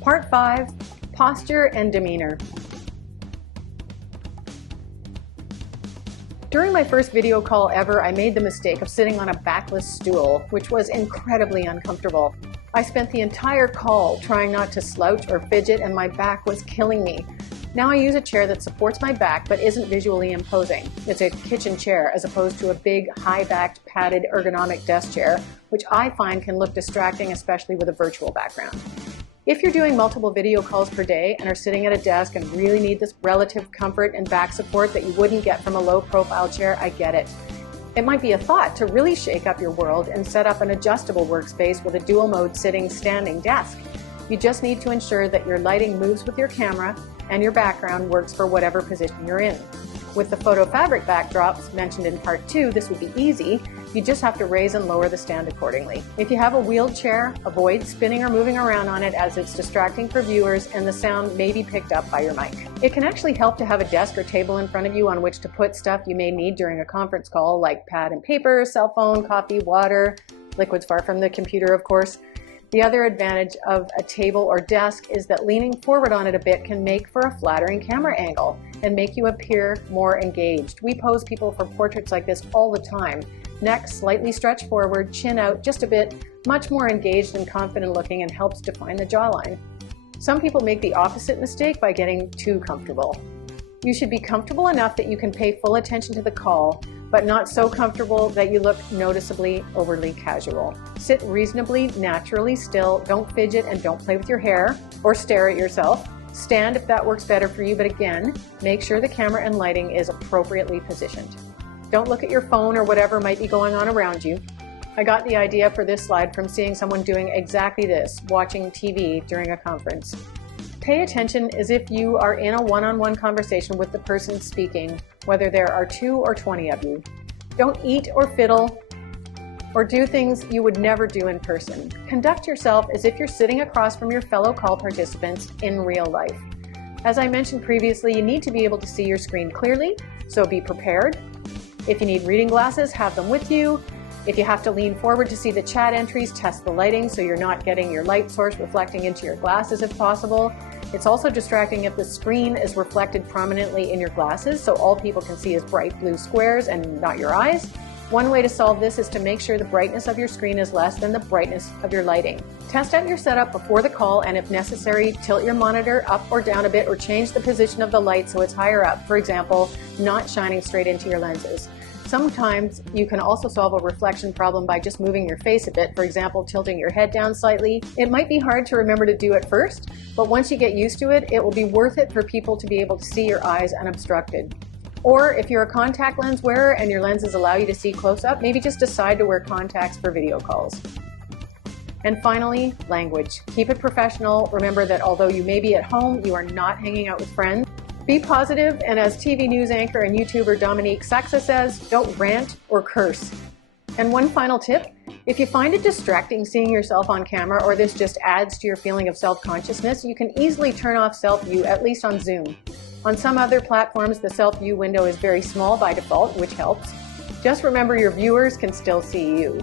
Part 5, Posture and Demeanor. During my first video call ever, I made the mistake of sitting on a backless stool, which was incredibly uncomfortable. I spent the entire call trying not to slouch or fidget, and my back was killing me. Now I use a chair that supports my back but isn't visually imposing. It's a kitchen chair as opposed to a big, high-backed, padded, ergonomic desk chair, which I find can look distracting, especially with a virtual background. If you're doing multiple video calls per day and are sitting at a desk and really need this relative comfort and back support that you wouldn't get from a low-profile chair, I get it. It might be a thought to really shake up your world and set up an adjustable workspace with a dual-mode sitting-standing desk. You just need to ensure that your lighting moves with your camera and your background works for whatever position you're in. With the photo fabric backdrops mentioned in part 2, this would be easy. You just have to raise and lower the stand accordingly. If you have a wheeled chair, avoid spinning or moving around on it as it's distracting for viewers and the sound may be picked up by your mic. It can actually help to have a desk or table in front of you on which to put stuff you may need during a conference call, like pad and paper, cell phone, coffee, water, liquids far from the computer, of course. The other advantage of a table or desk is that leaning forward on it a bit can make for a flattering camera angle and make you appear more engaged. We pose people for portraits like this all the time. Neck slightly stretched forward, chin out just a bit, much more engaged and confident looking, and helps define the jawline. Some people make the opposite mistake by getting too comfortable. You should be comfortable enough that you can pay full attention to the call, but not so comfortable that you look noticeably overly casual. Sit reasonably, naturally still, don't fidget and don't play with your hair or stare at yourself. Stand if that works better for you, but again, make sure the camera and lighting is appropriately positioned. Don't look at your phone or whatever might be going on around you. I got the idea for this slide from seeing someone doing exactly this, watching TV during a conference. Pay attention as if you are in a one-on-one conversation with the person speaking, whether there are 2 or 20 of you. Don't eat or fiddle or do things you would never do in person. Conduct yourself as if you're sitting across from your fellow call participants in real life. As I mentioned previously, you need to be able to see your screen clearly, so be prepared. If you need reading glasses, have them with you. If you have to lean forward to see the chat entries, test the lighting so you're not getting your light source reflecting into your glasses if possible. It's also distracting if the screen is reflected prominently in your glasses, so all people can see is bright blue squares and not your eyes. One way to solve this is to make sure the brightness of your screen is less than the brightness of your lighting. Test out your setup before the call, and if necessary, tilt your monitor up or down a bit or change the position of the light so it's higher up, for example, not shining straight into your lenses. Sometimes you can also solve a reflection problem by just moving your face a bit, for example, tilting your head down slightly. It might be hard to remember to do at first, but once you get used to it, it will be worth it for people to be able to see your eyes unobstructed. Or if you're a contact lens wearer and your lenses allow you to see close up, maybe just decide to wear contacts for video calls. And finally, language. Keep it professional. Remember that although you may be at home, you are not hanging out with friends. Be positive, and as TV news anchor and YouTuber Dominique Saxa says, don't rant or curse. And one final tip, if you find it distracting seeing yourself on camera, or this just adds to your feeling of self-consciousness, you can easily turn off self-view, at least on Zoom. On some other platforms, the self-view window is very small by default, which helps. Just remember your viewers can still see you.